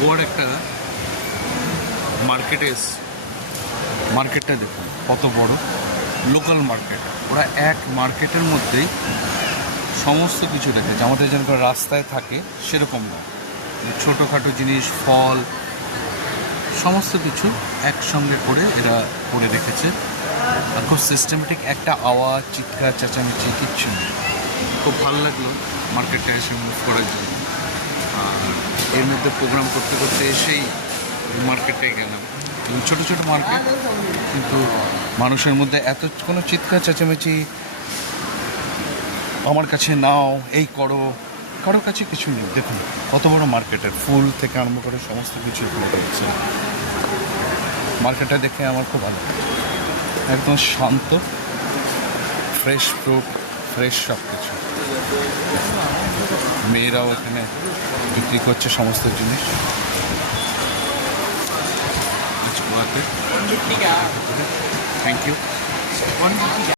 গোয়ার একটা মার্কেটে মার্কেটটা দেখুন কত বড় লোকাল মার্কেট। ওরা এক মার্কেটের মধ্যেই সমস্ত কিছু রেখেছে, আমাদের যেন রাস্তায় থাকে সেরকম না, ছোটোখাটো জিনিস, ফল, সমস্ত কিছু একসঙ্গে করে এরা করে রেখেছে। আর খুব সিস্টেমেটিক, একটা আওয়াজ, চিৎকার, চেঁচামেচি কিচ্ছু নেই। খুব ভালো লাগলো মার্কেটটা এসে মুভ করার জন্য। আর এর মধ্যে প্রোগ্রাম করতে করতে এসেই মার্কেটে গেলাম। ছোটো ছোটো মার্কেট, কিন্তু মানুষের মধ্যে এত কোনো চিৎকার চেঁচামেচি আমার কাছে নাও, এই করো, কারোর কাছে কিছু নেই। দেখুন কত বড় মার্কেটের, ফুল থেকে আরম্ভ করে সমস্ত কিছু এখানে রয়েছে। মার্কেটটা দেখে আমার খুব ভালো লাগে, একদম শান্ত, ফ্রেশ ফ্রুট, ফ্রেশ সব কিছু। মেয়েরাও এখানে বিক্রি করছে সমস্ত জিনিস। Thank you.